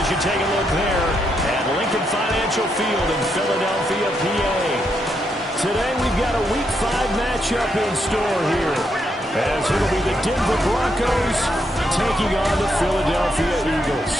as you take a look there at Lincoln Financial Field in Philadelphia, PA. Today we've got a Week 5 matchup in store here, as it'll be the Denver Broncos taking on the Philadelphia Eagles.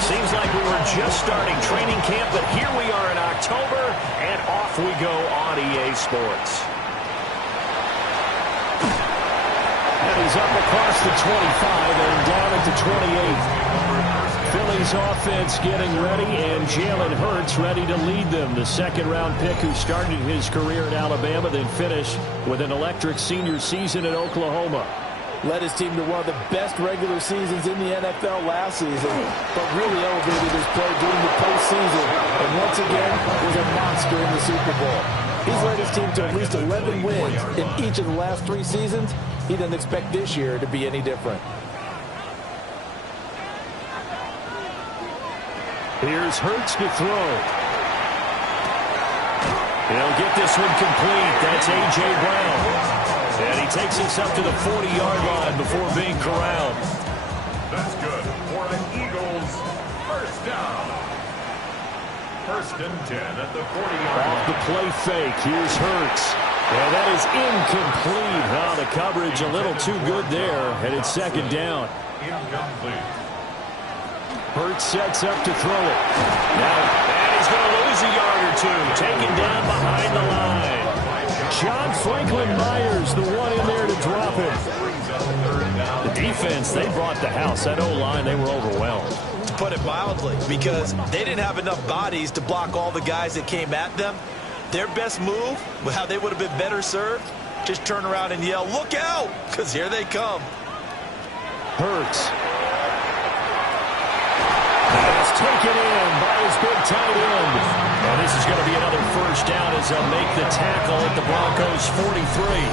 Seems like we were just starting training camp, but here we are in October, and off we go on EA Sports. And he's up across the 25 and down at the 28. Philly's offense getting ready, and Jalen Hurts ready to lead them. The second-round pick who started his career at Alabama, then finished with an electric senior season at Oklahoma. Led his team to one of the best regular seasons in the NFL last season, but really elevated his play during the postseason, and once again was a monster in the Super Bowl. He's led his team to at least 11 wins in each of the last 3 seasons. He doesn't expect this year to be any different. Here's Hurts to throw. He'll get this one complete. That's A.J. Brown. And he takes us up to the 40-yard line before being corralled. That's good for an Eagles first down. First and 10 at the 40-yard line. Off the play fake. Here's Hurts. And that is incomplete. Oh, the coverage a little too good there. And it's second down. Incomplete. Hurts sets up to throw it. Now, and he's going to lose a yard or two. Taken down behind the line. John Franklin Myers, the one in there to drop him. The defense, they brought the house. That O-line, they were overwhelmed. To put it mildly, because they didn't have enough bodies to block all the guys that came at them. Their best move, how they would have been better served, just turn around and yell, "Look out!" because here they come. Hurts. That's taken in by his big tight end. And this is going to be another first down as they'll make the tackle at the Broncos' 43.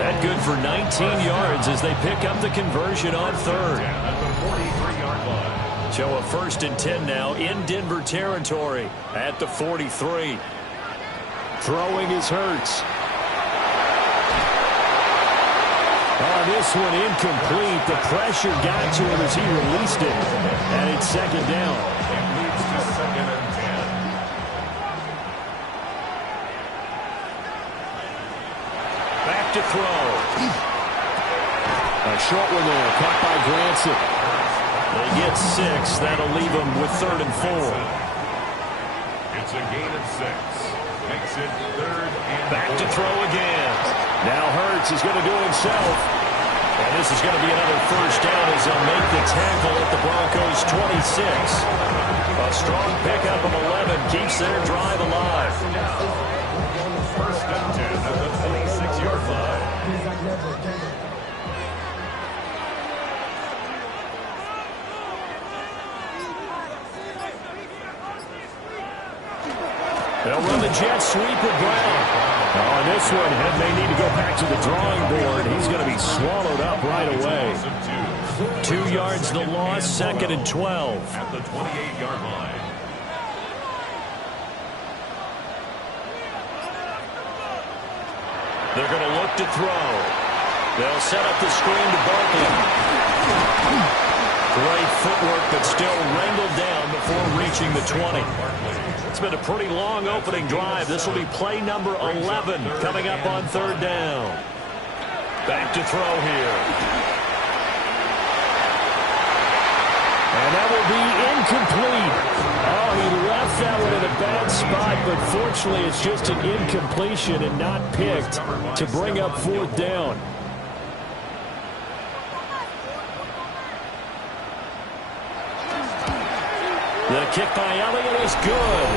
That good for 19 yards as they pick up the conversion on third. So a first and 10 now in Denver territory at the 43. Throwing is Hurts. On this one, incomplete. The pressure got to him as he released it. And it's second down. It moves to second and 10. Back to throw. A short one there, caught by Granson. They get 6. That'll leave them with third and 4. It's a gain of 6. Makes it third and Back 4. to throw again. Now Hurts is going to do it himself. And this is going to be another first down as they'll make the tackle at the Broncos' 26. A strong pickup of 11 keeps their drive alive. First and 10 at the 26-yard line. They'll run the jet sweep with Brown. On this one, Head may need to go back to the drawing board. He's going to be swallowed up right away. 2 yards the loss, second and 12. At the 28-yard line. They're going to look to throw. They'll set up the screen to Barkley. Great footwork, but still wrangled down before reaching the 20. It's been a pretty long opening drive. This will be play number 11 coming up on third down. Back to throw here. And that will be incomplete. Oh, he left that one in a bad spot, but fortunately it's just an incompletion and not picked to bring up fourth down. The kick by Elliott is good.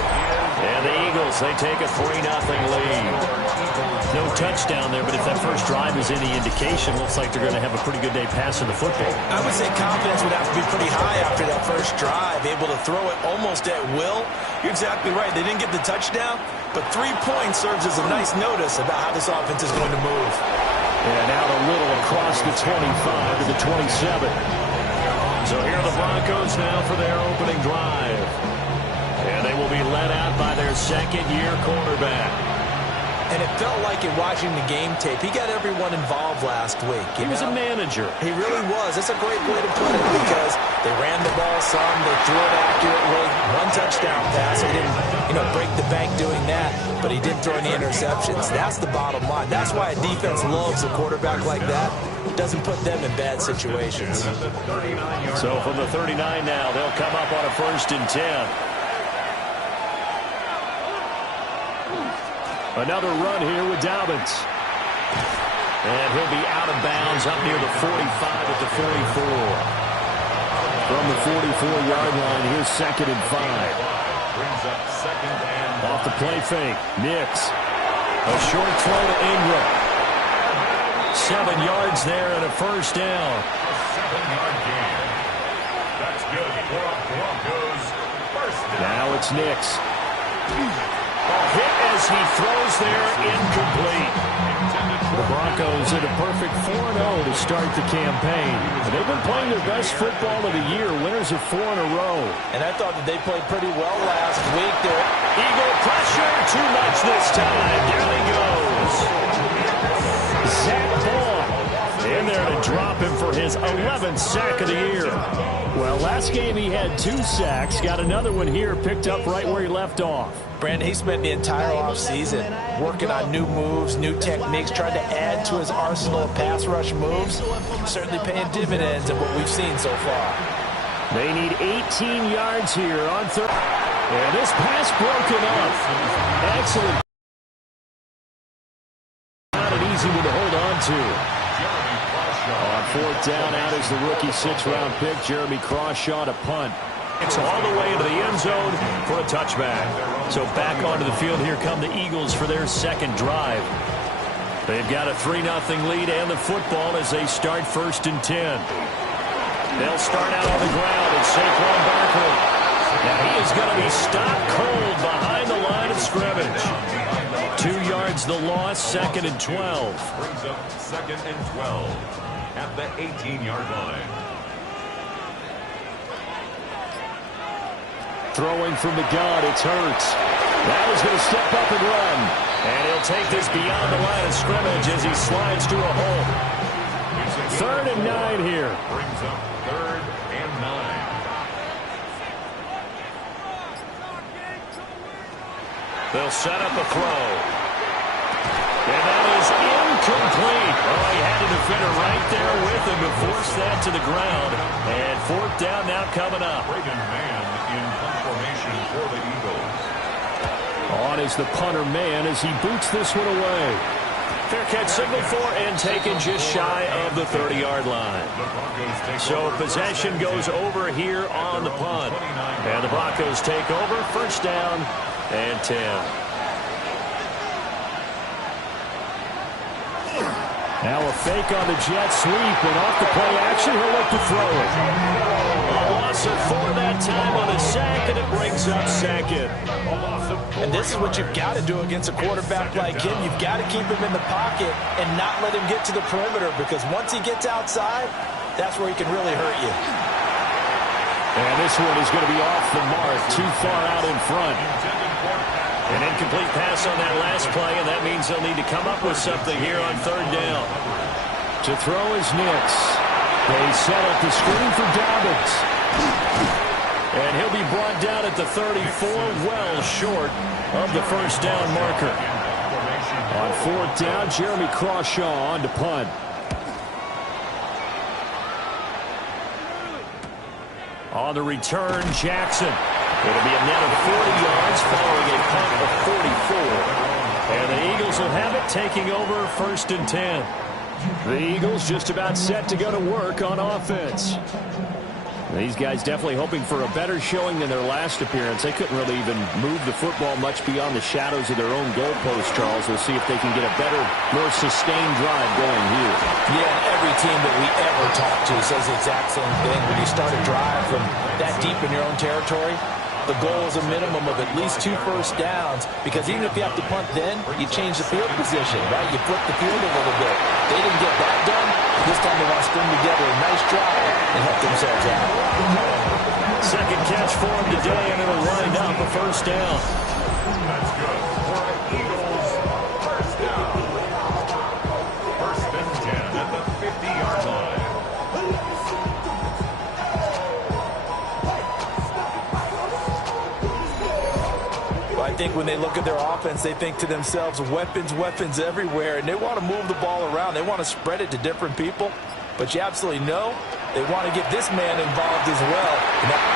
And the Eagles, they take a 3-0 lead. No touchdown there, but if that first drive is any indication, looks like they're going to have a pretty good day passing the football. I would say confidence would have to be pretty high after that first drive, able to throw it almost at will. You're exactly right. They didn't get the touchdown, but 3 points serves as a nice notice about how this offense is going to move. And out a little across the 25 to the 27. So here are the Broncos now for their opening drive. And they will be led out by their second-year quarterback. And it felt like in watching the game tape, he got everyone involved last week. He was a manager. He really was. That's a great way to put it because they ran the ball some, they threw it accurately. One touchdown pass. He didn't, break the bank doing that, but he didn't throw any interceptions. That's the bottom line. That's why a defense loves a quarterback like that. Doesn't put them in bad situations. So from the 39 now, they'll come up on a 1st and 10. Another run here with Dobbins. And he'll be out of bounds up near the 45 at the 44. From the 44-yard line, here's 2nd and 5. Brings up 2nd and off the play fake. Nix. A short throw to Ingram. 7 yards there and a 1st down. a 7-yard gain. That's good for a Broncos 1st down. Now it's Nix. A hit as he throws there, incomplete. The Broncos at a perfect 4-0 to start the campaign. And they've been playing their best football of the year, winners of 4 in a row. And I thought that they played pretty well last week. Eagle pressure, too much this time. Down he goes. Zach Ball in there to drop him for his 11th sack of the year. Well, last game he had 2 sacks. Got another one here, picked up right where he left off. Brandon, he spent the entire offseason working on new moves, new techniques, trying to add to his arsenal of pass rush moves. Certainly paying dividends in what we've seen so far. They need 18 yards here on 3rd. And this pass broken up. Excellent. Not an easy one to hold on to. On 4th down, out is the rookie 6th-round pick, Jeremy Crawshaw, to punt. It's all the way into the end zone for a touchback. So back onto the field, here come the Eagles for their 2nd drive. They've got a 3-0 lead and the football as they start 1st and 10. They'll start out on the ground and Saquon Barkley. Now he is going to be stopped cold behind the line of scrimmage. 2 yards the loss, 2nd and 12. Brings up 2nd and 12 at the 18-yard line. Throwing from the gun, it's Hurts. Now he's going to step up and run. And he'll take this beyond the line of scrimmage as he slides to a hole. 3rd and 9 here. Brings up 3rd and 9. They'll set up a throw. And that is incomplete. Oh, he had a defender right there with him to force that to the ground. And 4th down now coming up. Reagan man in formation for the Eagles. On is the punter man as he boots this one away. Fair catch signal for and taken just shy of the 30-yard line. So possession goes over here on the punt. And the Broncos take over, 1st down and 10. Now a fake on the jet sweep, and off the play action, he'll look to throw it. A loss of 4 that time on a sack, and it brings up 2nd. And this is what you've got to do against a quarterback like him. You've got to keep him in the pocket and not let him get to the perimeter, because once he gets outside, that's where he can really hurt you. And this one is going to be off the mark, too far out in front. An incomplete pass on that last play, and that means they'll need to come up with something here on 3rd down. To throw is Nix. They set up the screen for Dobbins. And he'll be brought down at the 34, well short of the 1st down marker. On 4th down, Jeremy Crawshaw on to punt. On the return, Jackson. It'll be a net of 40 yards following a punt of 44. And the Eagles will have it, taking over 1st and 10. The Eagles just about set to go to work on offense. These guys definitely hoping for a better showing than their last appearance. They couldn't really even move the football much beyond the shadows of their own goalpost, Charles. We'll see if they can get a better, more sustained drive going here. Yeah, every team that we ever talk to says the exact same thing. When you start a drive from that deep in your own territory, the goal is a minimum of at least 2 first downs, because even if you have to punt then, you change the field position, right? You flip the field a little bit. They didn't get that done. This time they want to string together a nice drive and help themselves out. Second catch for him today, and it'll wind up a first down. That's good for the Eagles. First down. First and 10 at the 50-yard line. I think when they look at their offense, they think to themselves, weapons, weapons everywhere, and they want to move the ball around. They want to spread it to different people, but you absolutely know they want to get this man involved as well.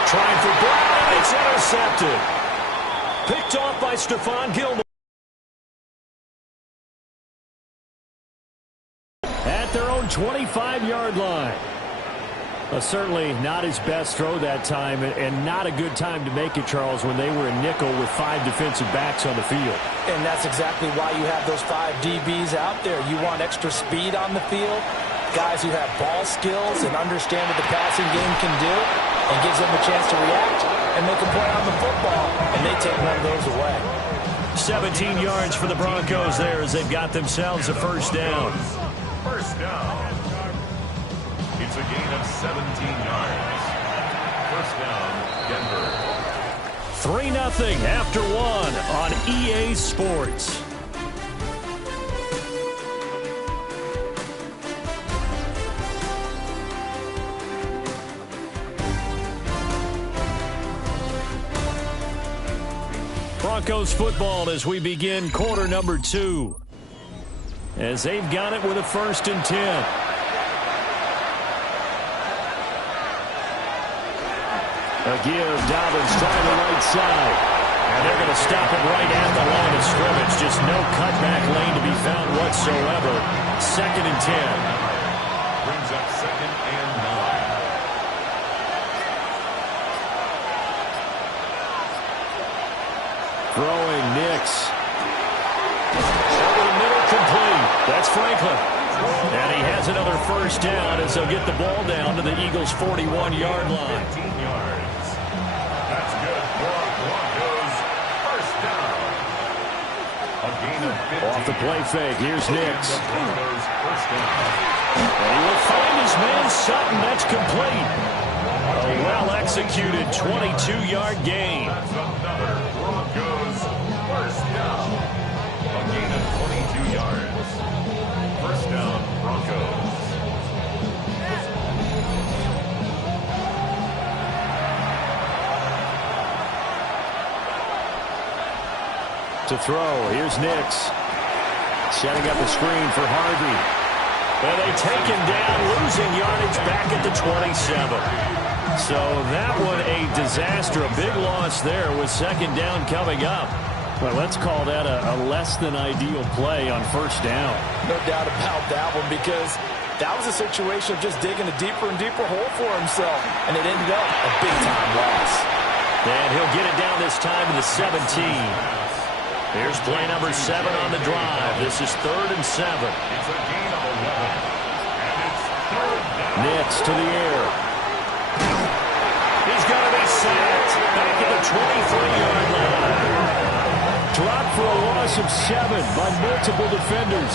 Trying for Brown, it's intercepted. Picked off by Stephon Gilmore. At their own 25-yard line. Certainly not his best throw that time, and not a good time to make it, Charles, when they were in nickel with 5 defensive backs on the field. And that's exactly why you have those 5 DBs out there. You want extra speed on the field, guys who have ball skills and understand what the passing game can do, and gives them a chance to react and make a play on the football, and they take one of those away. 17 yards for the Broncos there as they've got themselves a first down. First down. It's a gain of 17 yards. First down, Denver. 3-0 after 1 on EA Sports. Broncos football as we begin quarter number 2. As they've got it with a 1st and 10. A give, Dobbins trying the right side. And they're going to stop it right at the line of scrimmage. Just no cutback lane to be found whatsoever. 2nd and 10. Brings up 2nd and 9. Throwing Nix. Over the middle, complete. That's Franklin. And he has another first down as they'll get the ball down to the Eagles' 41-yard line. 15 yards. That's good for Broncos. First down. A gain of 15. Off the play fake, here's Nix. The Broncos first down. And he will find his man Sutton. That's complete. A well-executed 22-yard gain. That's another Broncos first down. A gain of 22 yards. First down, Broncos. To throw, here's Nix. Setting up a screen for Harvey. And they take him down, losing yardage back at the 27. So that one a disaster, a big loss there with 2nd down coming up. Well, let's call that a less than ideal play on 1st down. No doubt about that one, because that was a situation of just digging a deeper and deeper hole for himself, and it ended up a big-time loss. And he'll get it down this time to the 17. Here's play number 7 on the drive. This is 3rd and 7. It's a gain of 11. And it's 3rd down. Nix to the air. He's going to be sacked back at the 23-yard line. Dropped for a loss of 7 by multiple defenders.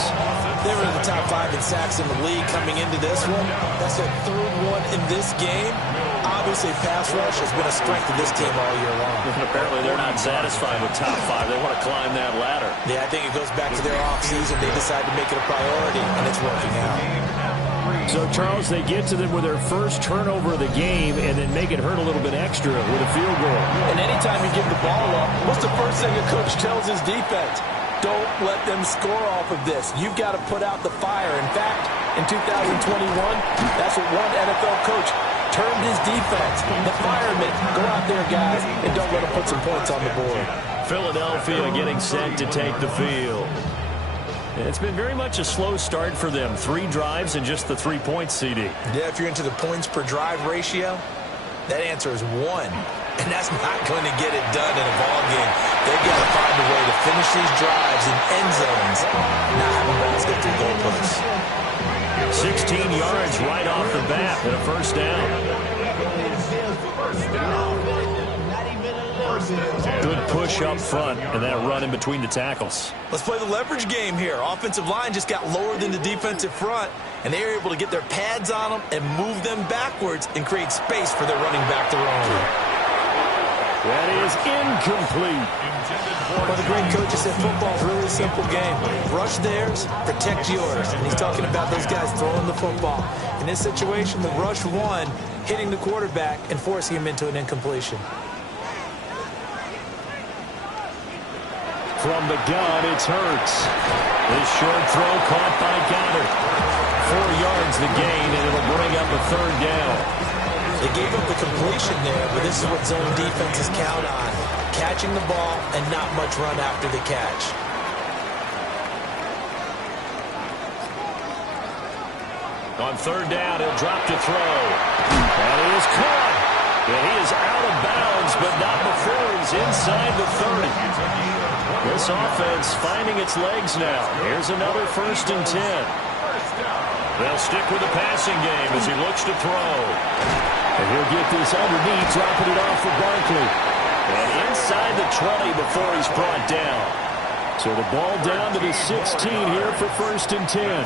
They were in the top 5 in sacks in the league coming into this one. That's their 3rd one in this game. Obviously, pass rush has been a strength of this team all year long. Apparently, they're not satisfied with top 5. They want to climb that ladder. Yeah, I think it goes back to their offseason. They decide to make it a priority, and it's working out. So, Charles, they get to them with their first turnover of the game and then make it hurt a little bit extra with a field goal. And anytime you give the ball up, what's the first thing a coach tells his defense? Don't let them score off of this. You've got to put out the fire. In fact, in 2021, that's what one NFL coach termed his defense. The firemen. Go out there, guys, and don't let them put some points on the board. Philadelphia getting set to take the field. It's been very much a slow start for them. 3 drives and just the 3 points, CD. Yeah, if you're into the points per drive ratio, that answer is 1. And that's not going to get it done in a ball game. They've got to find a way to finish these drives in end zones, not having balls get through goalposts. 16 yards right off the bat and a first down. First down. Good push up front and that run in between the tackles. Let's play the leverage game here. Offensive line just got lower than the defensive front, and they were able to get their pads on them and move them backwards and create space for their running back to run. That is incomplete. One of the great coaches said football is a really simple game. Rush theirs, protect yours. And he's talking about those guys throwing the football. In this situation, the rush won, hitting the quarterback and forcing him into an incompletion. From the gun, it's Hurts. This short throw caught by Goddard. 4 yards the gain, and it'll bring up a third down. They gave up the completion there, but this is what zone defenses count on. Catching the ball and not much run after the catch. On third down, he'll drop to throw. And he is caught. And he is out of bounds, but not before he's inside the 30. This offense finding its legs now. Here's another 1st and 10. They'll stick with the passing game as he looks to throw. And he'll get this underneath, dropping it off for Barkley. And inside the 20 before he's brought down. So the ball down to the 16 here for 1st and 10.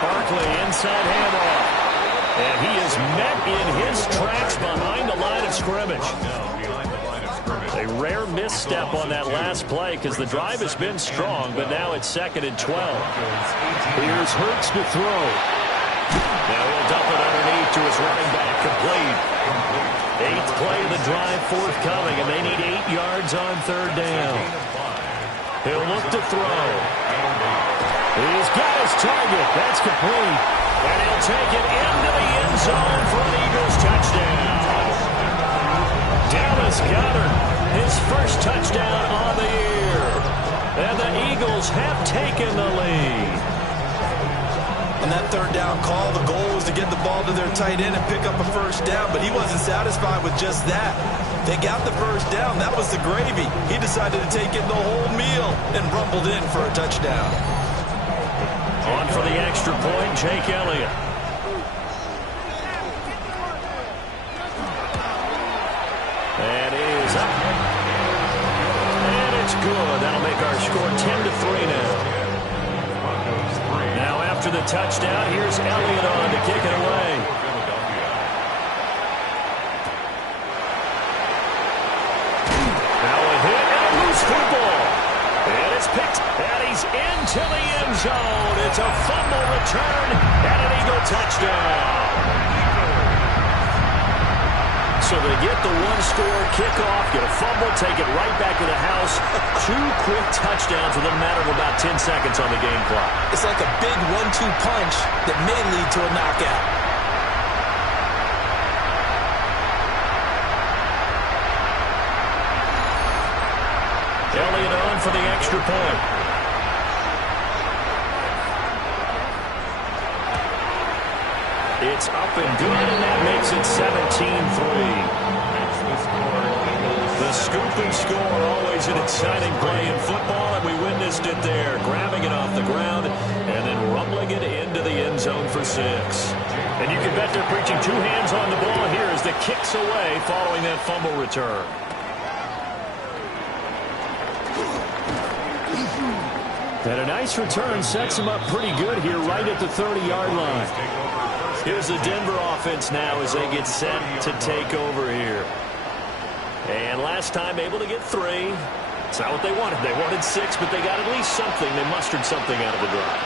Barkley inside handoff. And he is met in his tracks behind the line of scrimmage. A rare misstep on that last play because the drive has been strong, but now it's 2nd and 12. Here's Hurts to throw. Now he'll dump it underneath to his running back, complete. 8th play of the drive forthcoming, and they need 8 yards on third down. He'll look to throw. He's got his target. That's complete. And he'll take it into the end zone for an Eagles touchdown. Dallas Goedert, his first touchdown on the year. And the Eagles have taken the lead. On that third down call, the goal was to get the ball to their tight end and pick up a first down, but he wasn't satisfied with just that. They got the first down. That was the gravy. He decided to take in the whole meal and rumbled in for a touchdown. On for the extra point, Jake Elliott. And he is up. And it's good. That'll make our score 10-3 now. Now after the touchdown, here's Elliott on to kick it away. Now a hit and a loose football. And it's picked. And he's into the end zone. It's a fumble return and an Eagle touchdown. So they get the one-score kickoff, get a fumble, take it right back to the house. 2 quick touchdowns within a matter of about 10 seconds on the game clock. It's like a big 1-2 punch that may lead to a knockout. Elliott on for the extra point. It's up and good, and that makes it 17-3. The scoop and score, always an exciting play in football, and we witnessed it there, grabbing it off the ground and then rumbling it into the end zone for 6. And you can bet they're preaching 2 hands on the ball here as the kick's away following that fumble return. And a nice return sets him up pretty good here right at the 30-yard line. Here's the Denver offense now as they get set to take over here. And last time able to get 3. It's not what they wanted. They wanted 6, but they got at least something. They mustered something out of the drive.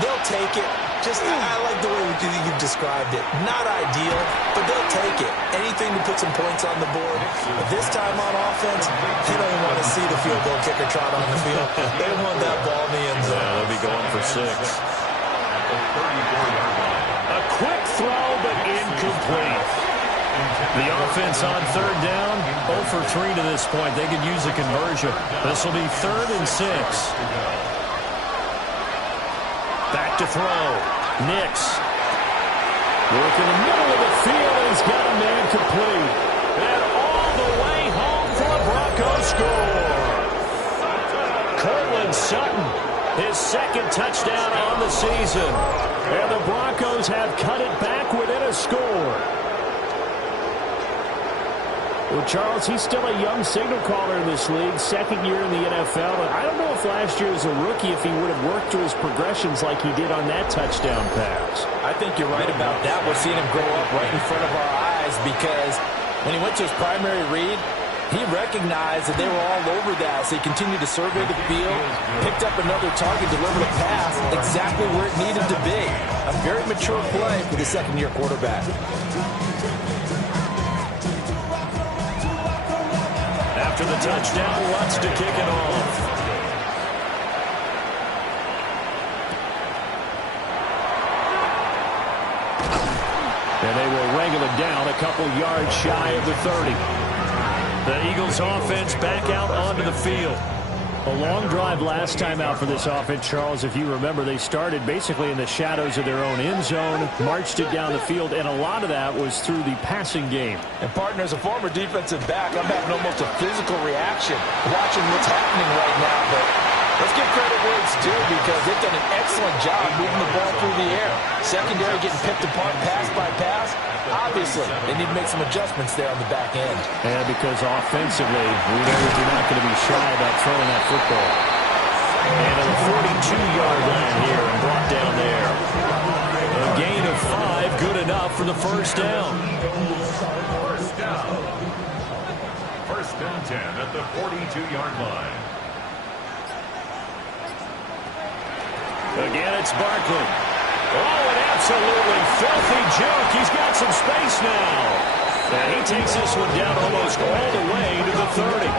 They'll take it. I like the way you've described it. Not ideal, but they'll take it. Anything to put some points on the board. But this time on offense, they don't even want to see the field goal kicker trot on the field. They want that ball in the end zone. Yeah, they'll be going for 6. A quick throw, but incomplete. The offense on third down, 0 for 3 to this point. They could use a conversion. This will be 3rd and 6. Back to throw. Nix. Work in the middle of the field, and he's got a man complete. And all the way home for a Broncos score. Cortland Sutton, his 2nd touchdown on the season. And the Broncos have cut it back within a score. Well, Charles, he's still a young signal caller in this league, second year in the NFL. And I don't know if last year as a rookie, if he would have worked through his progressions like he did on that touchdown pass. I think you're right about that. We're seeing him grow up right in front of our eyes because when he went to his primary read, he recognized that they were all over that, so he continued to survey the field, picked up another target, delivered a pass exactly where it needed to be. A very mature play for the second-year quarterback. After the touchdown, Lutz to kick it off. And they will wrangle it down a couple yards shy of the 30. The Eagles offense back out onto the field. A long drive last time out for this offense, Charles. If you remember, they started basically in the shadows of their own end zone, marched it down the field, and a lot of that was through the passing game. And, partner, as a former defensive back, I'm having almost a physical reaction watching what's happening right now. But let's give credit where it's due because they've done an excellent job moving the ball through the air. Secondary getting picked apart pass by pass. Obviously, they need to make some adjustments there on the back end. And because offensively, we know that they're not going to be shy about throwing that football. And at the 42-yard line here and brought down there. A gain of 5, good enough for the first down. First down 10 at the 42-yard line. Again, it's Barkley. Oh, an absolutely filthy juke. He's got some space now. And he takes this one down almost all the way to the 30.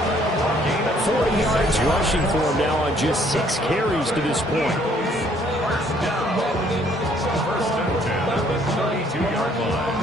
40 yards rushing for him now on just 6 carries to this point. First down 10 at the 32-yard line.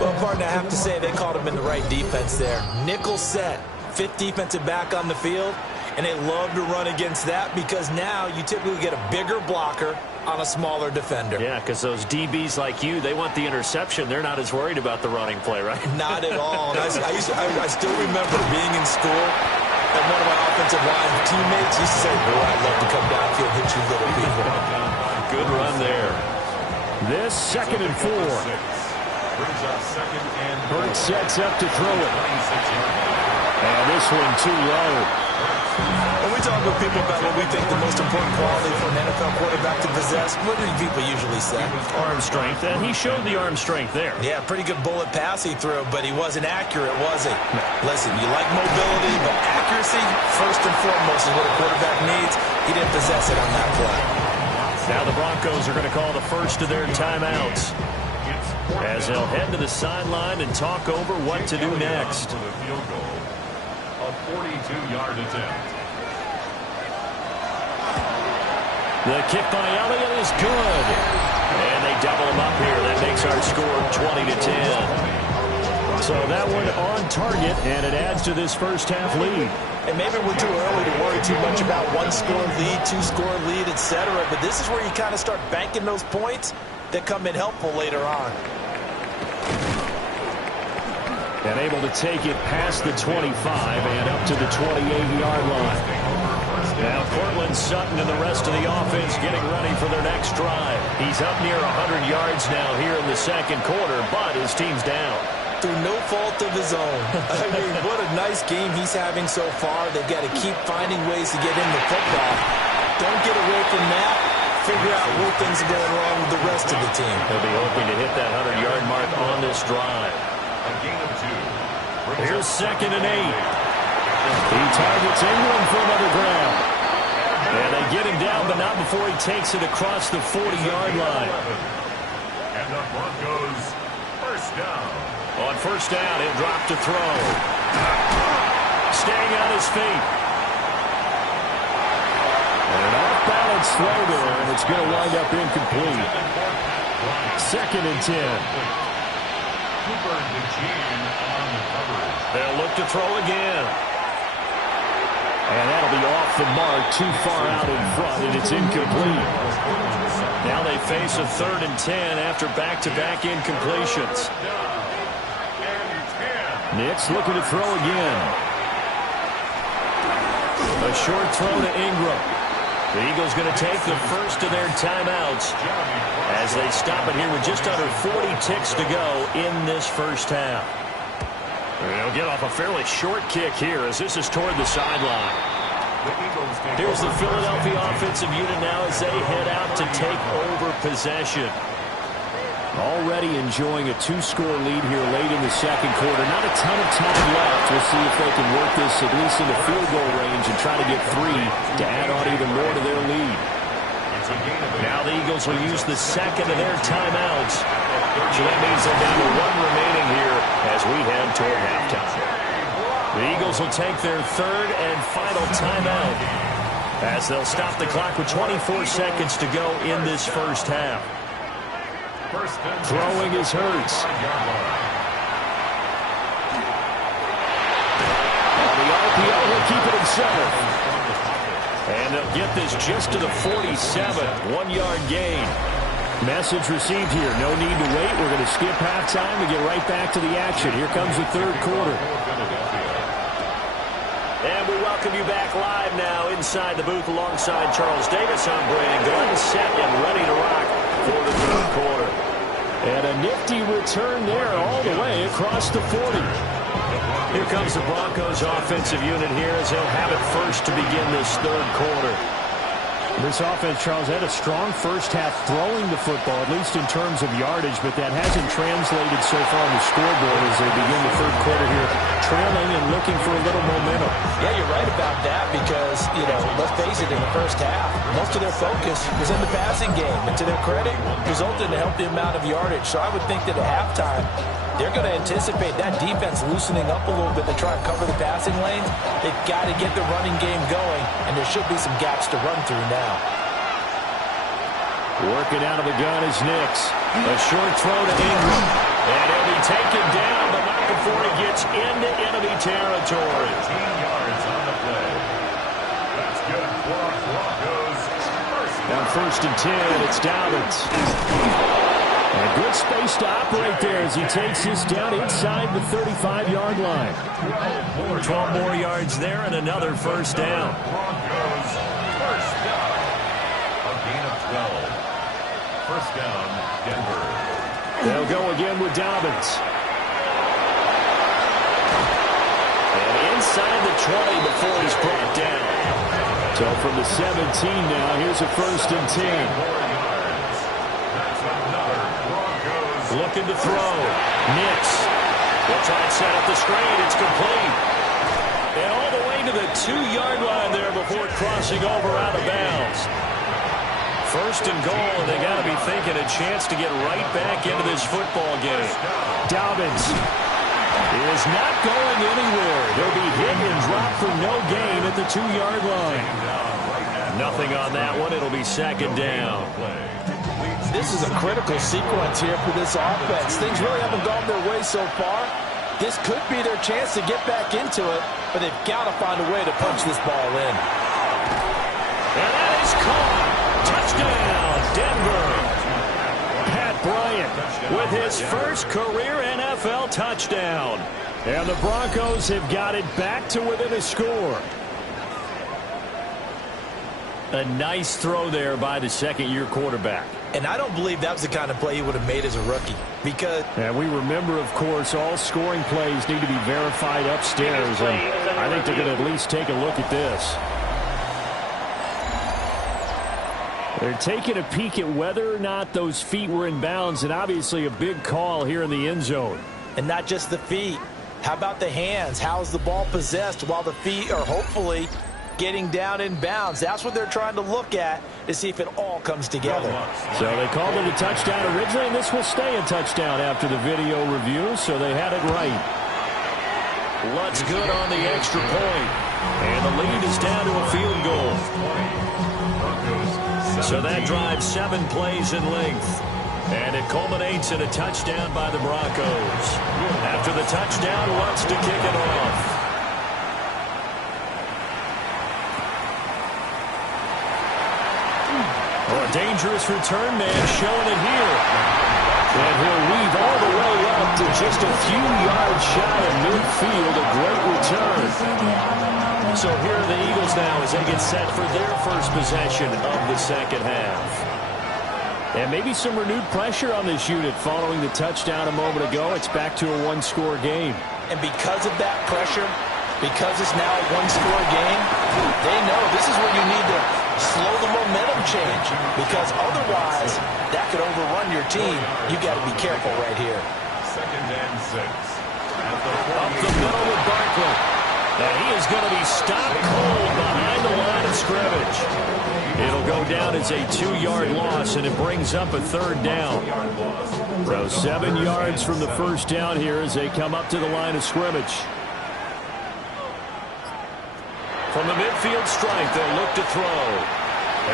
Well, partner, I have to say they called him in the right defense there. Nickel set, 5th defensive back on the field. And they love to run against that because now you typically get a bigger blocker on a smaller defender. Yeah, because those DBs like you, they want the interception. They're not as worried about the running play, right? Not at all. And I still remember being in school, and one of my offensive line teammates used to say, boy, I'd love to come downfield and hit you little people. Good run there. This 2nd and 4. Brings up 2nd and 4. Hurts sets up to throw it. And this one too low. When we talk with people about what we think the most important quality for an NFL quarterback to possess, what do people usually say? Arm strength, and he showed the arm strength there. Yeah, pretty good bullet pass he threw, but he wasn't accurate, was he? Listen, you like mobility, but accuracy, first and foremost, is what a quarterback needs. He didn't possess it on that play. Now the Broncos are going to call the first of their timeouts as they'll head to the sideline and talk over what to do next. For the field goal, a 42-yard attempt. The kick by Elliott is good. And they double him up here. That makes our score 20-10. So that one on target, and it adds to this first half lead. And maybe we're too early to worry too much about 1-score lead, 2-score lead, etc. But this is where you kind of start banking those points that come in helpful later on. And able to take it past the 25 and up to the 28-yard line. Now Courtland Sutton and the rest of the offense getting ready for their next drive. He's up near 100 yards now here in the second quarter, but his team's down. Through no fault of his own. I mean, what a nice game he's having so far. They've got to keep finding ways to get in the football. Don't get away from that. Figure out where things are going wrong with the rest of the team. They'll be hoping to hit that 100-yard mark on this drive. A gain of 2. Here's 2nd and 8. He targets Ingram for another grab. And they get him down, but not before he takes it across the 40-yard line. And the Broncos first down. On first down, he'll drop to throw. Staying on his feet. And an off-balance throw there, and it's going to wind up incomplete. 2nd and 10. Cooper DeJean on the coverage. They'll look to throw again. And that'll be off the mark, too far out in front, and it's incomplete. Now they face a 3rd and 10 after back-to-back incompletions. Nix looking to throw again. A short throw to Ingram. The Eagles going to take the first of their timeouts as they stop it here with just under 40 ticks to go in this first half. They'll get off a fairly short kick here as this is toward the sideline. Here's the Philadelphia offensive unit now as they head out to take over possession. Already enjoying a 2-score lead here late in the second quarter. Not a ton of time left. We'll see if they can work this at least into field goal range and try to get 3 to add on even more to their lead. Now the Eagles will use the second of their timeouts. So that means they're down to 1 remaining here as we head toward halftime. The Eagles will take their third and final timeout as they'll stop the clock with 24 seconds to go in this first half. Throwing is Hurts. On the RPO, he'll keep it himself. And they'll get this just to the 47, 1-yard gain. Message received here. No need to wait. We're going to skip halftime and get right back to the action. Here comes the third quarter. And we welcome you back live now inside the booth alongside Charles Davis. I'm Brandon Glenn, set and ready to rock for the third quarter. And a nifty return there all the way across the 40. Here comes the Broncos offensive unit here as they'll have it first to begin this third quarter. This offense, Charles, had a strong first half throwing the football, at least in terms of yardage, but that hasn't translated so far on the scoreboard as they begin the third quarter here, trailing and looking for a little momentum. Yeah, you're right about that because, let's face it, in the first half, most of their focus was in the passing game. And to their credit, resulted in a healthy amount of yardage. So I would think that at halftime, they're going to anticipate that defense loosening up a little bit to try and cover the passing lanes. They've got to get the running game going, and there should be some gaps to run through now. Working out of the gun is Nix. A short throw to Ingram. And he'll be taken down, but not before he gets into enemy territory. 15 yards on the play. That's good for Broncos. On 1st and 10, it's Dobbins. A good space to operate there as he takes this down inside the 35-yard line. 12 more yards there and another first down. Broncos first down. A gain of 12. First down, Denver. They'll go again with Dobbins. And inside the 20 before he's brought down. So from the 17 now, here's a 1st and 10. Looking to throw. Nix. They'll try and set up the screen. It's complete. And all the way to the 2-yard line there before crossing over out of bounds. First and goal, and they got to be thinking a chance to get right back into this football game. Dobbins is not going anywhere. He'll be hit and dropped for no gain at the 2-yard line. Nothing on that one. It'll be second down. This is a critical sequence here for this offense. Things really haven't gone their way so far. This could be their chance to get back into it, but they've got to find a way to punch this ball in. And that is caught. Touchdown, Denver. Pat Bryant with his first career NFL touchdown. And the Broncos have got it back to within a score. A nice throw there by the second-year quarterback. And I don't believe that was the kind of play he would have made as a rookie. Because and we remember, of course, all scoring plays need to be verified upstairs. And I think they're going to at least take a look at this. They're taking a peek at whether or not those feet were in bounds. And obviously a big call here in the end zone. And not just the feet. How about the hands? How's the ball possessed while the feet are hopefully getting down in bounds? That's what they're trying to look at to see if it all comes together. So they called it a touchdown originally, and this will stay a touchdown after the video review, so they had it right. Lutz good on the extra point. And the lead is down to a field goal. So that drives 7 plays in length. And it culminates in a touchdown by the Broncos. After the touchdown, Lutz to kick it off. A dangerous return man showing it here. And he'll weave all the way up to just a few yards shy of midfield. A great return. So here are the Eagles now as they get set for their first possession of the second half. And maybe some renewed pressure on this unit following the touchdown a moment ago. It's back to a one-score game. And because of that pressure, because it's now a one-score game, they know this is where you need to slow the momentum change. Because otherwise, that could overrun your team. You got to be careful right here. 2nd and 6. Up the middle with Barkley. And he is going to be stopped cold behind the line of scrimmage. It'll go down as a 2-yard loss, and it brings up a 3rd down. So 7 yards from the first down here as they come up to the line of scrimmage. From the midfield stripe, they'll look to throw.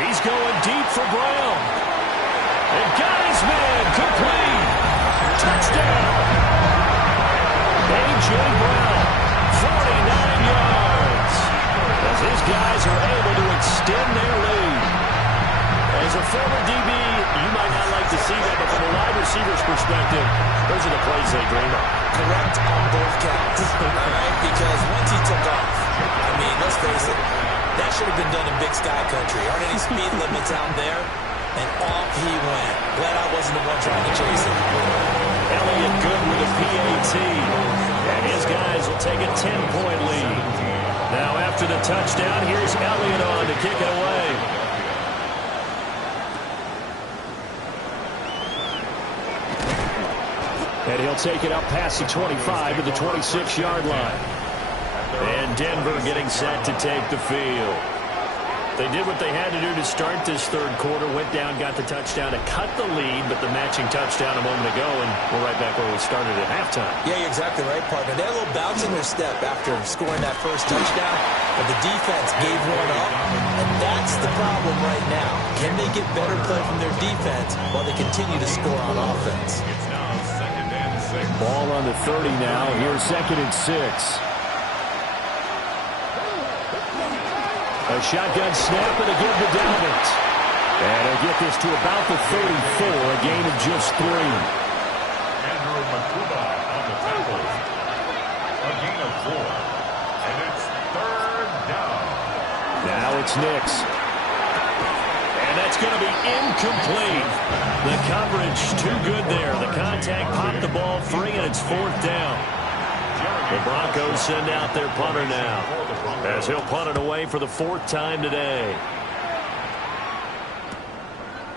He's going deep for Brown. And got his man complete. Touchdown. A.J. Brown, 49 yards. As his guys are able to extend their lead. As a former DB, you might not like to see that, but from a wide receiver's perspective, those are the plays they dream of. Correct on both counts. All right? Because once he took off, I mean, let's face it, that should have been done in Big Sky Country. Aren't any speed limits out there? And off he went. Glad I wasn't the one trying to chase him. Elliott good with a PAT. And his guys will take a 10-point lead. Now after the touchdown, here's Elliott on to kick it away. And he'll take it up past the 25 to the 26-yard line. And Denver getting set to take the field. They did what they had to do to start this third quarter. Went down, got the touchdown to cut the lead, but the matching touchdown a moment ago, and we're right back where we started at halftime. Yeah, you're exactly right, partner. They had a little bounce in their step after scoring that first touchdown, but the defense gave one up, and that's the problem right now. Can they get better play from their defense while they continue to score on offense? It's now 2nd and 6. Ball on the 30 now. Here's 2nd and 6. A shotgun snap and a give to Dalvin. And he'll get this to about the 34, a gain of just 3. Andrew Makuba on the tackle. A gain of 4. And it's 3rd down. Now it's Nix. And that's going to be incomplete. The coverage too good there. The contact popped the ball free, and it's 4th down. The Broncos send out their punter now, as he'll punt it away for the 4th time today.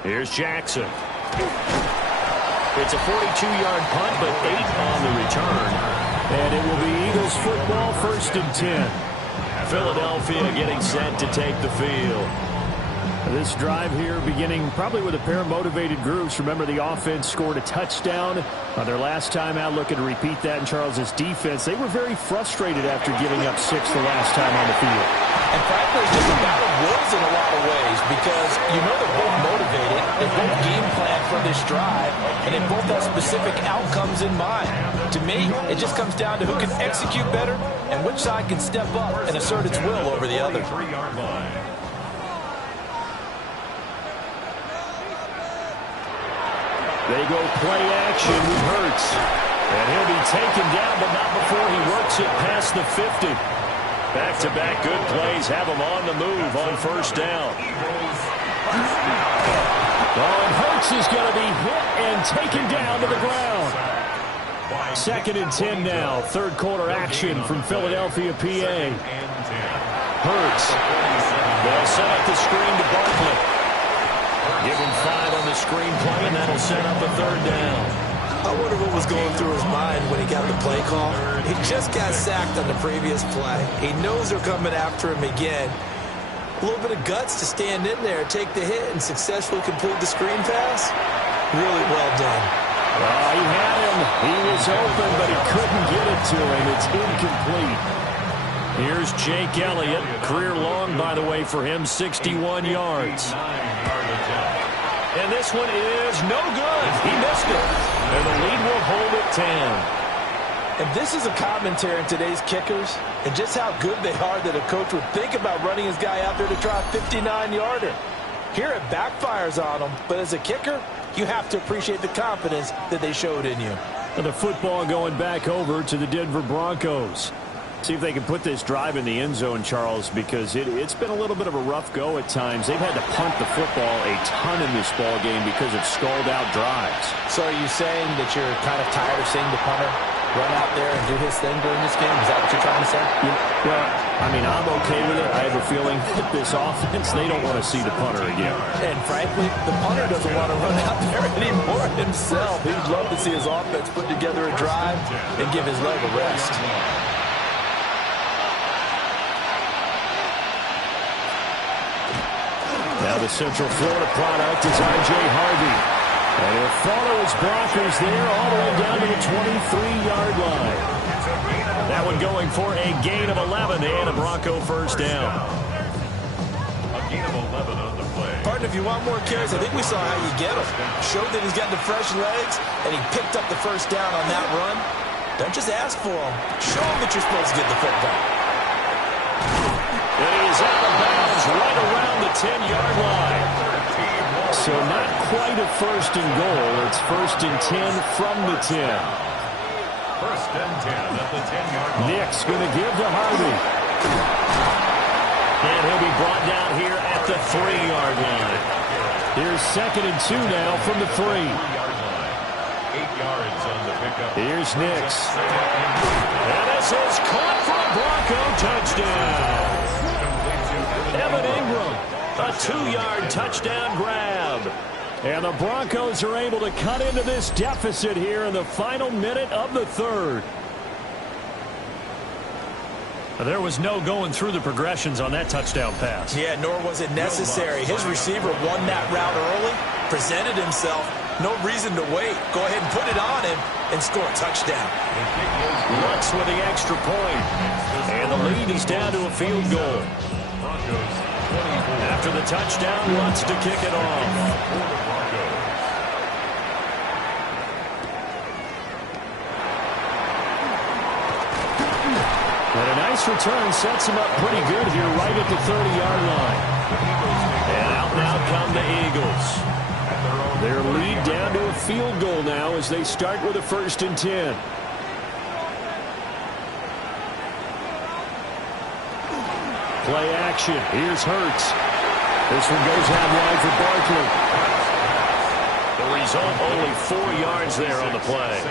Here's Jackson. It's a 42-yard punt, but 8 on the return. And it will be Eagles football, 1st and 10. Philadelphia getting set to take the field. This drive here beginning probably with a pair of motivated groups. Remember, the offense scored a touchdown on their last time out. Looking to repeat that in Charles' defense. They were very frustrated after giving up 6 the last time on the field. And frankly, it's just a battle of wills in a lot of ways because you know they're both motivated. They both game plan for this drive, and they both have specific outcomes in mind. To me, it just comes down to who can execute better and which side can step up and assert its will over the other. 3-yard line. They go play action with Hurts. And he'll be taken down, but not before he works it past the 50. Back-to-back good plays have him on the move on 1st down. Oh, and Hurts is going to be hit and taken down to the ground. 2nd and 10 now. 3rd quarter action from Philadelphia, PA. Hurts. They'll set up the screen to Barkley. Give him 5 on the screen play, and that'll set up a 3rd down. I wonder what was going through his mind when he got the play call. He just got sacked on the previous play. He knows they're coming after him again. A little bit of guts to stand in there, take the hit, and successfully complete the screen pass. Really well done. Oh, he had him. He was open, but he couldn't get it to him. It's incomplete. Here's Jake Elliott. Career long, by the way, for him, 61 yards. And this one is no good. He missed it. And the lead will hold at 10. And this is a commentary on today's kickers and just how good they are that a coach would think about running his guy out there to try a 59-yarder. Here it backfires on him, but as a kicker, you have to appreciate the confidence that they showed in you. And the football going back over to the Denver Broncos. See if they can put this drive in the end zone, Charles, because it's been a little bit of a rough go at times. They've had to punt the football a ton in this ball game because of stalled-out drives. So are you saying that you're kind of tired of seeing the punter run out there and do his thing during this game? Is that what you're trying to say? Well, I mean, I'm okay with it. I have a feeling that this offense, they don't want to see the punter again. And frankly, the punter doesn't want to run out there anymore himself. He'd love to see his offense put together a drive and give his leg a rest. Now the Central Florida product is I.J. Harvey. And he'll follow his blockers there all the way down to the 23-yard line. That one going for a gain of 11 and a Bronco first down. A gain of 11 on the play. Partner, if you want more carries, I think we saw how you get him. Showed that he's got the fresh legs, and he picked up the first down on that run. Don't just ask for him. Show him that you're supposed to get the football. And he is out of bounds right around the 10-yard line. So not quite a first and goal. It's first and 10 from the 10. First and 10 at the 10-yard line. Nick's going to give to Harvey. And he'll be brought down here at the 3-yard line. Here's second and 2 now from the 3. 3-yard line. 8 yards on the pickup. Here's Nix. And this is caught for a Bronco touchdown. Evan Ingram, a 2-yard touchdown grab. And the Broncos are able to cut into this deficit here in the final minute of the third. There was no going through the progressions on that touchdown pass. Yeah, nor was it necessary. His receiver won that route early, presented himself. No reason to wait. Go ahead and put it on him and score a touchdown. Lutz with the extra point. And the lead is down to a field goal. After the touchdown, Lutz to kick it off. And a nice return sets him up pretty good here right at the 30-yard line. And out now come the Eagles. Their lead down to a field goal now as they start with a first and 10. Play action. Here's Hurts. This one goes out wide for Barkley. The result, only 4 yards there on the play.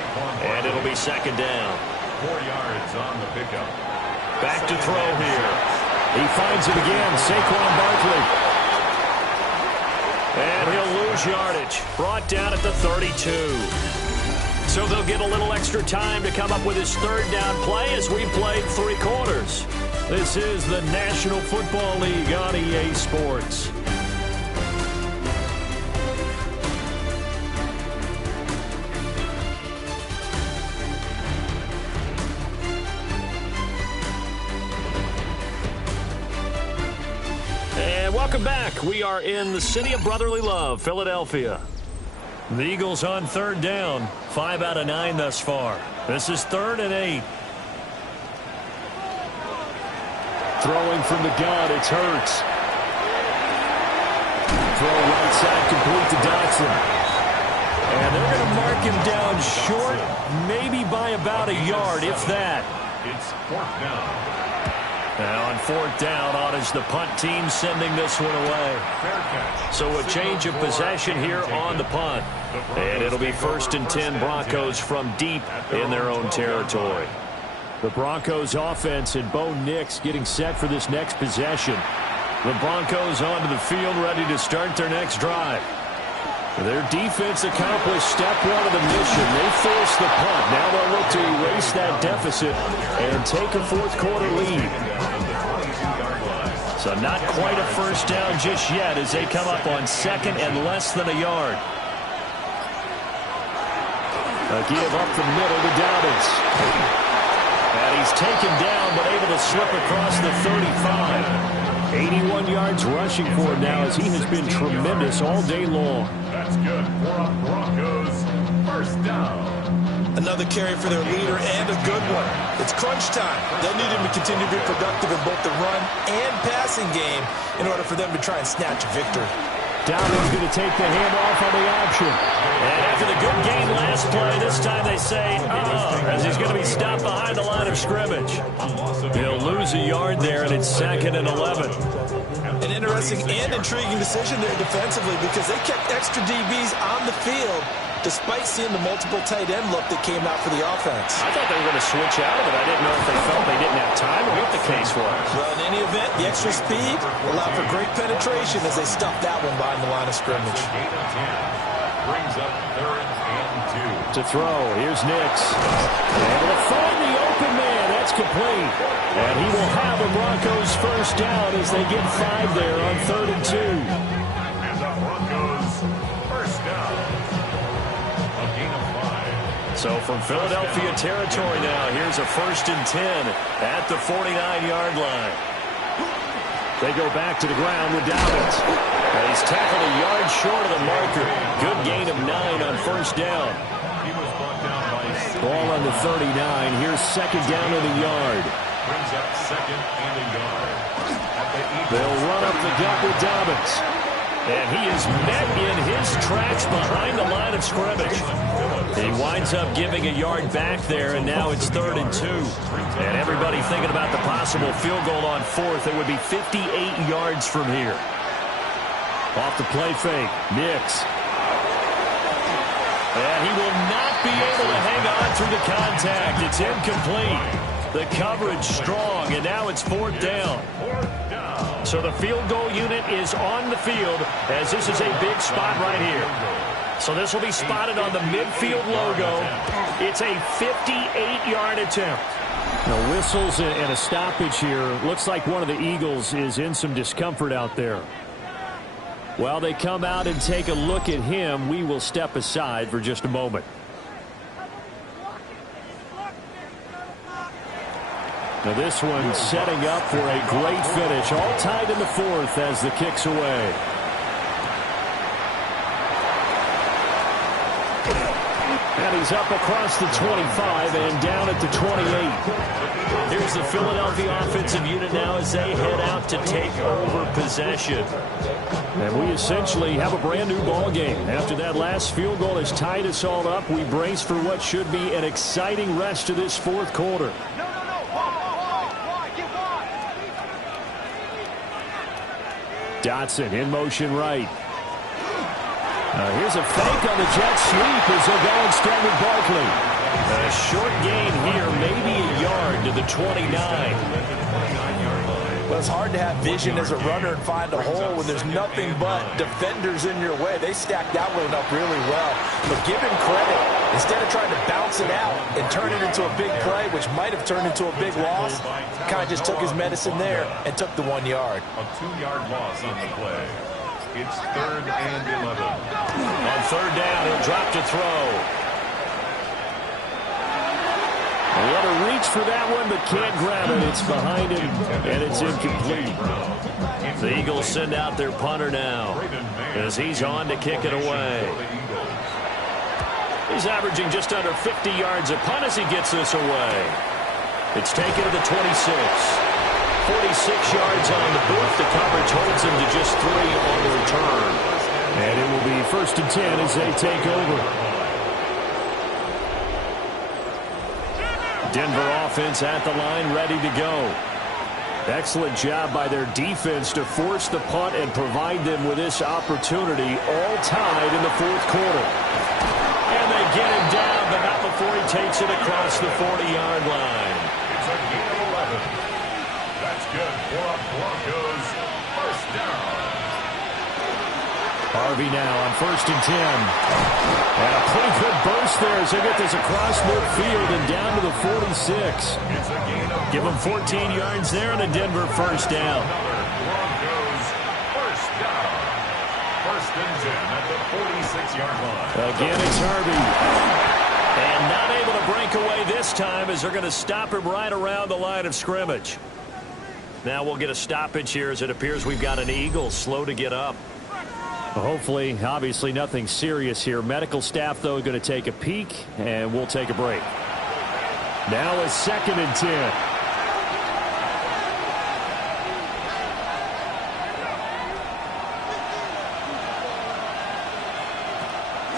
And it'll be second down. 4 yards on the pickup. Back to throw here. He finds it again. Saquon Barkley. And he'll lose yardage. Brought down at the 32. So they'll get a little extra time to come up with his third down play as we played 3 quarters. This is the National Football League on EA Sports. Welcome back. We are in the city of brotherly love, Philadelphia. The Eagles on third down. 5 out of 9 thus far. This is 3rd and 8. Throwing from the gun, it's Hurts. Throw right side complete to Dotson. And they're going to mark him down short, maybe by about a yard, if that. It's 4th down. Now on 4th down, on is the punt team sending this one away. So a change of possession here on the punt. And it'll be 1st and 10 Broncos from deep in their own territory. The Broncos offense and Bo Nix getting set for this next possession. The Broncos onto the field ready to start their next drive. Their defense accomplished step 1 of the mission. They forced the punt. Now they'll look to erase that deficit and take a 4th quarter lead. So not quite a first down just yet as they come up on 2nd and less than a yard. A give up the middle to Dobbins. And he's taken down but able to slip across the 35. 81 yards rushing for him now as he has been tremendous all day long. That's good for a Broncos first down. Another carry for their leader and a good one. It's crunch time. They'll need him to continue to be productive in both the run and passing game in order for them to try and snatch a victory. Dobbins going to take the handoff on the option. And after the good gain last play, this time they say, as he's going to be stopped behind the line of scrimmage. He'll lose a yard there, and it's 2nd and 11. An interesting and intriguing decision there defensively because they kept extra DBs on the field despite seeing the multiple tight end look that came out for the offense. I thought they were going to switch out of it. I didn't know if they felt they didn't have time or what the case was. Well, in any event, the extra speed allowed for great penetration as they stuffed that one behind the line of scrimmage. Brings up 3rd and 2. To throw, here's Nix. Able to find the open man. That's complete. And he will have the Broncos first down as they get 5 there on 3rd and 2. And the Broncos first down. A gain of 5. So from Philadelphia territory now, here's a 1st and 10 at the 49-yard line. They go back to the ground with Dobbins. And he's tackled a yard short of the marker. Good gain of 9 on 1st down. He was brought down by 6. Ball on the 39. Here's 2nd down and a yard. Brings up 2nd and a yard. At the They'll run up the gut with Dobbins. And he is met in his tracks behind the line of scrimmage. He winds up giving a yard back there, and now it's 3rd and 2. And everybody thinking about the possible field goal on 4th. It would be 58 yards from here. Off the play fake, Nix. And he will not be able to hang on through the contact. It's incomplete. The coverage strong, and now it's 4th down. So the field goal unit is on the field as this is a big spot right here. So this will be spotted on the midfield logo. It's a 58-yard attempt. Now whistles and a stoppage here. Looks like one of the Eagles is in some discomfort out there. While they come out and take a look at him, we will step aside for just a moment. Now this one setting up for a great finish. All tied in the 4th as the kick's away. And he's up across the 25 and down at the 28. Here's the Philadelphia offensive unit now as they head out to take over possession. And we essentially have a brand new ball game. After that last field goal has tied us all up, we brace for what should be an exciting rest of this 4th quarter. Dotson in motion right. Here's a fake on the jet sweep as they'll go instead with Barkley. A short gain here, maybe a yard to the 29. Well, it's hard to have vision as a runner and find a hole when there's nothing but defenders in your way. They stacked that one up really well. But give him credit. Instead of trying to bounce it out and turn it into a big play, which might have turned into a big loss, kind of just took his medicine there and took the 1 yard. A 2-yard loss on the play. It's 3rd and 11. On 3rd down, he'll drop to throw. What a reach for that one, but can't grab it. It's behind him, and it's incomplete. The Eagles send out their punter now as he's on to kick it away. He's averaging just under 50 yards a punt as he gets this away. It's taken to the 26. 46 yards on the boot. The coverage holds him to just 3 on the return. And it will be 1st and 10 as they take over. Denver offense at the line, ready to go. Excellent job by their defense to force the punt and provide them with this opportunity, all tied in the 4th quarter. And they get him down, but not before he takes it across the 40-yard line. It's a gain of 11. That's good for a Broncos first down. Harvey now on 1st and 10. And a pretty good burst there as they get this across midfield and down to the 46. It's a gain of Give him 14 yards there and a Denver first down. Broncos first down. 1st and 10 at the 46-yard line. Again, it's Harvey. And not able to break away this time as they're going to stop him right around the line of scrimmage. Now we'll get a stoppage here as it appears we've got an Eagle slow to get up. Hopefully, obviously nothing serious here. Medical staff, though, going to take a peek, and we'll take a break. Now a 2nd and 10.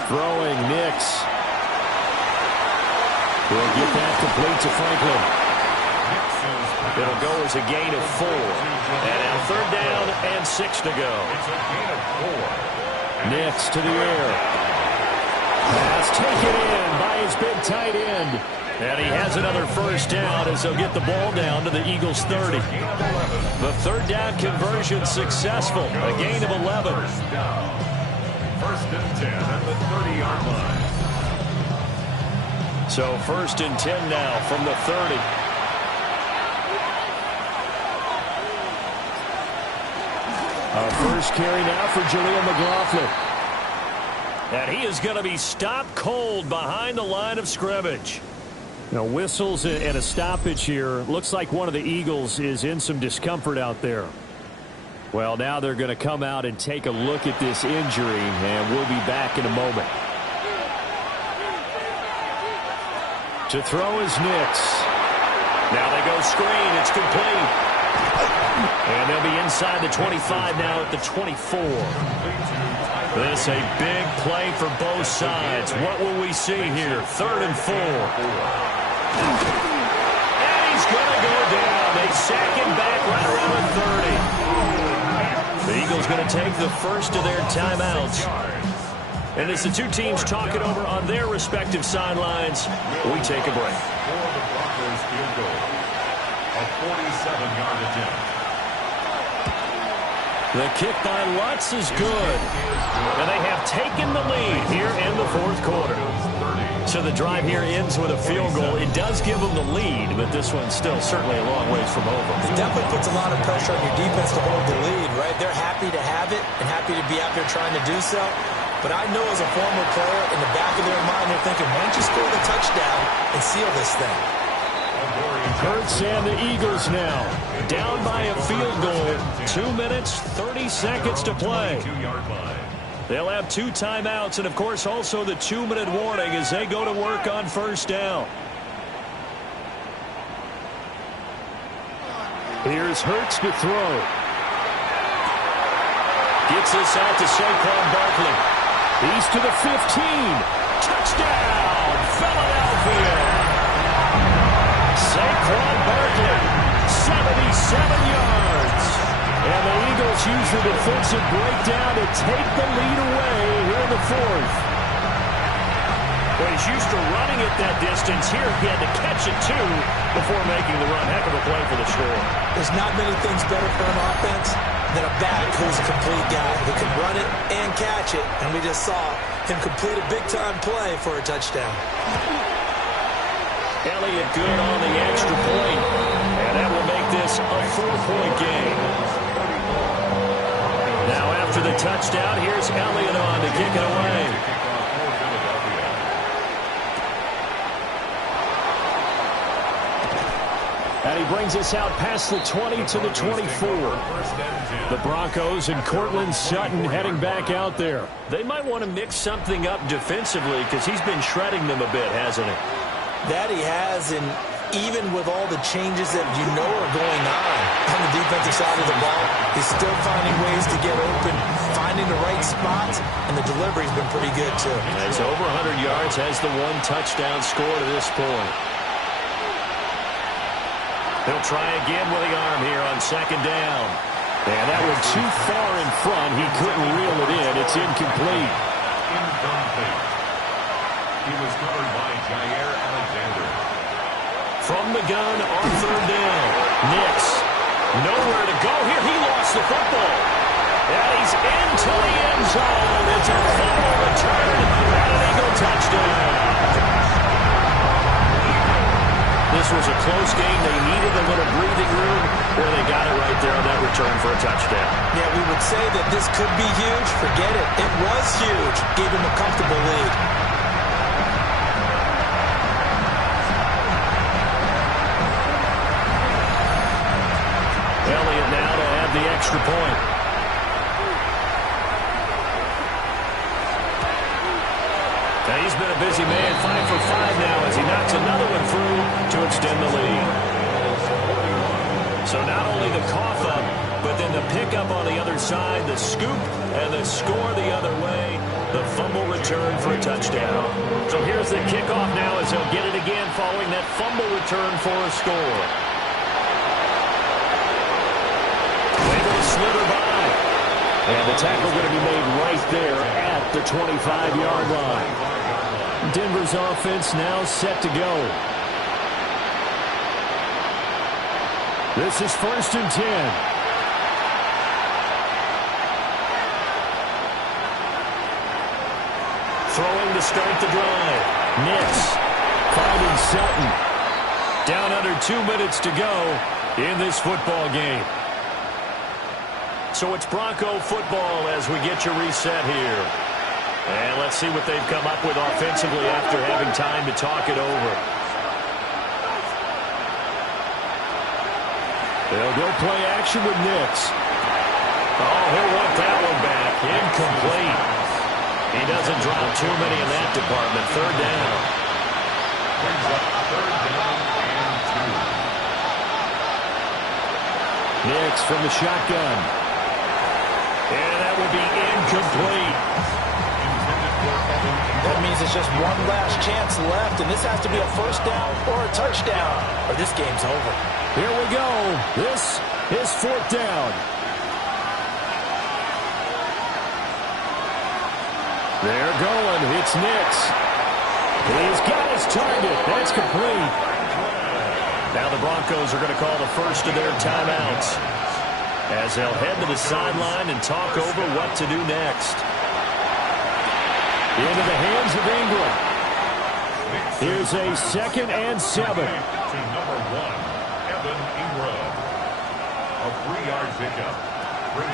Throwing Nix. We'll get that complete to Franklin. It'll go as a gain of 4. And now 3rd down and 6 to go. It's a gain of 4. Nix to the air. Pass taken in by his big tight end. And he has another 1st down as they'll get the ball down to the Eagles' 30. The 3rd down conversion successful. A gain of 11. 1st down. 1st and 10 at the 30-yard line. So 1st and 10 now from the 30. Our first carry now for Jaleel McLaughlin. And he is going to be stopped cold behind the line of scrimmage. Now, whistles and a stoppage here. Looks like one of the Eagles is in some discomfort out there. Well, now they're going to come out and take a look at this injury, and we'll be back in a moment. To throw is Nix. Now they go screen. It's complete. And they'll be inside the 25 now at the 24. This a big play for both sides. What will we see here? 3rd and 4. And he's going to go down. They sack him back right around the 30. The Eagles going to take the first of their timeouts. And as the two teams talk it over on their respective sidelines, we take a break. For the Broncos field goal. A 47-yard attempt. The kick by Lutz is good. And they have taken the lead here in the 4th quarter. So the drive here ends with a field goal. It does give them the lead, but this one's still certainly a long ways from over. It definitely puts a lot of pressure on your defense to hold the lead, right? They're happy to have it and happy to be out there trying to do so. But I know as a former player, in the back of their mind, they're thinking, why don't you score the touchdown and seal this thing? Hurts and the Eagles now Down by a field goal. 2 minutes, 30 seconds to play. They'll have 2 timeouts and, of course, also the 2-minute warning as they go to work on 1st down. Here's Hurts to throw. Gets this out to Saquon Barkley. He's to the 15. Touchdown, Philadelphia. Saquon Barkley, 77 yards. And the Eagles use the defensive breakdown to take the lead away here in the 4th. Well, he's used to running it that distance. Here he had to catch it, too, before making the run. Heck of a play for the score. There's not many things better for an offense than a back who's a complete guy who can run it and catch it. And we just saw him complete a big-time play for a touchdown. Elliott good on the extra point. And that will make this a 4-point game. Now after the touchdown, here's Elliott on to kick it away. And he brings us out past the 20 to the 24. The Broncos and Cortland Sutton heading back out there. They might want to mix something up defensively because he's been shredding them a bit, hasn't he? That he has, and even with all the changes that you know are going on the defensive side of the ball, he's still finding ways to get open, finding the right spots, and the delivery's been pretty good, too. Has over 100 yards, has the 1 touchdown score to this point. They'll try again with the arm here on 2nd down. And that one too far in front. He couldn't reel it in. It's incomplete. Incomplete. He was covered by Jair Alexander. From the gun on 3rd down. Nix. Nowhere to go here. He lost the football. And he's into the end zone. It's a fumble return and an Eagle touchdown. This was a close game. They needed a little breathing room, where they got it right there on that return for a touchdown. Yeah, we would say that this could be huge. Forget it. It was huge. Gave him a comfortable lead. Elliott now to add the extra point. Now he's been a busy man, 5 for 5 now as he knocks another one through to extend the lead. So not only the cough up, but then the pickup on the other side, the scoop, and the score the other way. The fumble return for a touchdown. So here's the kickoff now as they'll get it again following that fumble return for a score. Able to slither by. And the tackle going to be made right there at the 25-yard line. Denver's offense now set to go. This is 1st and 10. Throwing to start the drive. Nix finding Sutton. Down under 2 minutes to go in this football game. So it's Bronco football as we get you reset here. And let's see what they've come up with offensively after having time to talk it over. They'll go play action with Nix. Oh, he'll want that one back. Incomplete. He doesn't drop too many in that department. 3rd down. Brings up 3rd down and 2. Nix from the shotgun. And that will be incomplete. That means it's just one last chance left, and this has to be a 1st down or a touchdown, or this game's over. Here we go. This is 4th down. They're going. It's Nix. He's got his target. That's complete. Now the Broncos are going to call the first of their timeouts as they'll head to the sideline and talk over what to do next. Into the hands of Ingram. Here's a 2nd and 7. To number 1, Evan Ingram. A 3-yard pickup.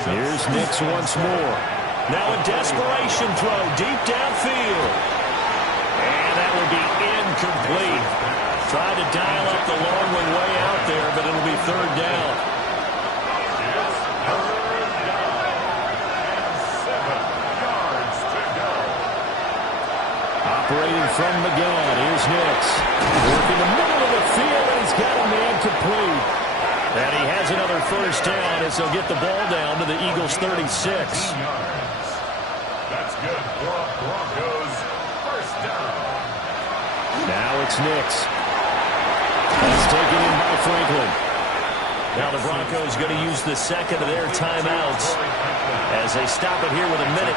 Here's Nix once more. Now a desperation throw deep downfield. And that will be incomplete. Tried to dial up the long one way out there, but it'll be 3rd down. It's 3rd down and 7 yards to go. Operating from the gun. Here's Nix. Working the middle of the field, and he's got a man complete. And he has another 1st down as they'll get the ball down to the Eagles' 36. That's good for a Broncos 1st down. Now it's Nix. That's taken in by Franklin. Now the Broncos going to use the 2nd of their timeouts as they stop it here with 1:07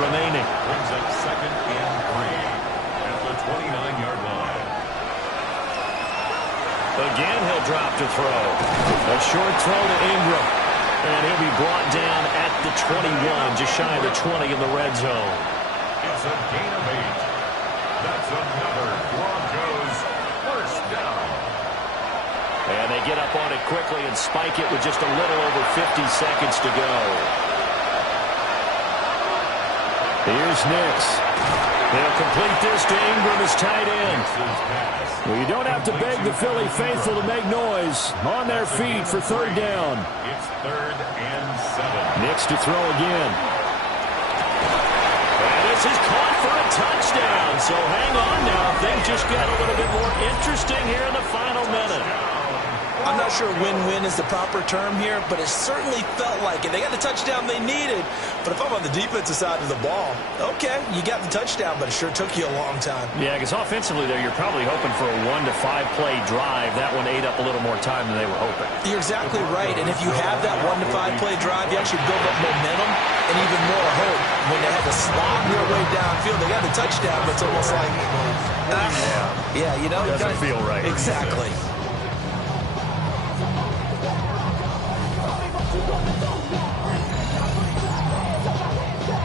remaining. Brings up 2nd and 3 at the 29-yard line. Again, he'll drop to throw. A short throw to Ingram. And he'll be brought down at the 21, just shy of the 20 in the red zone. It's a gain of 8. That's another Broncos 1st down. And they get up on it quickly and spike it with just a little over 50 seconds to go. Here's Nix. They'll complete this to Ingram as tight end. Well, you don't have to beg the Philly faithful to make noise. On their feet for 3rd down. It's 3rd and 7. Nix to throw again. And this is caught for a touchdown. So hang on now. Things just got a little bit more interesting here in the final minute. I'm not sure win-win is the proper term here, but it certainly felt like it. They got the touchdown they needed, but if I'm on the defensive side of the ball, okay, you got the touchdown, but it sure took you a long time. Yeah, because offensively there, you're probably hoping for a 1 to 5 play drive. That one ate up a little more time than they were hoping. You're exactly right, and if you have that 1 to 5 play drive, you actually build up momentum and even more hope. When they had to slog their way downfield, they got the touchdown, but it's almost like, yeah, you know. Doesn't feel right. Exactly.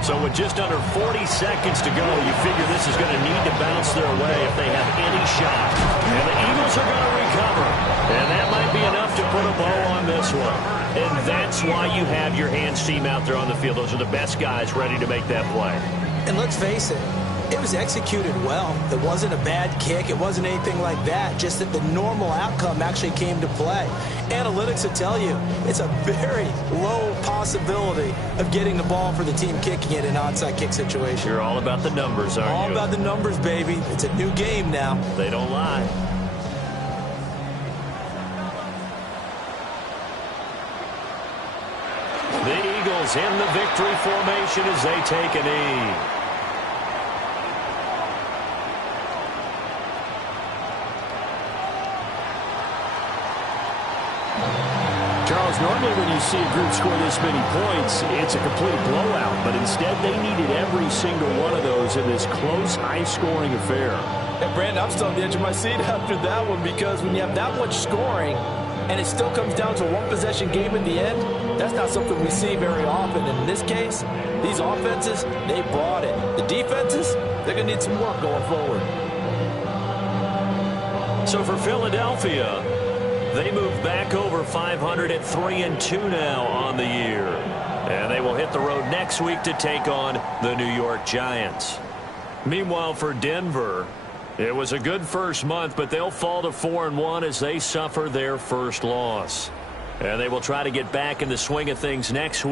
So with just under 40 seconds to go, you figure this is going to need to bounce their way if they have any shot. And the Eagles are going to recover. And that might be enough to put a bow on this one. And that's why you have your hands team out there on the field. Those are the best guys ready to make that play. And let's face it, it was executed well. It wasn't a bad kick. It wasn't anything like that. Just that the normal outcome actually came to play. Analytics will tell you it's a very low possibility of getting the ball for the team kicking it in an onside kick situation. You're all about the numbers, aren't you? All about the numbers, baby. It's a new game now. They don't lie. The Eagles in the victory formation as they take a knee. Normally when you see a group score this many points, it's a complete blowout. But instead, they needed every single one of those in this close, high-scoring affair. And Brandon, I'm still on the edge of my seat after that one, because when you have that much scoring and it still comes down to a one-possession game at the end, that's not something we see very often. And in this case, these offenses, they brought it. The defenses, they're going to need some work going forward. So for Philadelphia, they move back over 500 at 3-2 now on the year. And they will hit the road next week to take on the New York Giants. Meanwhile, for Denver, it was a good first month, but they'll fall to 4-1 as they suffer their first loss. And they will try to get back in the swing of things next week.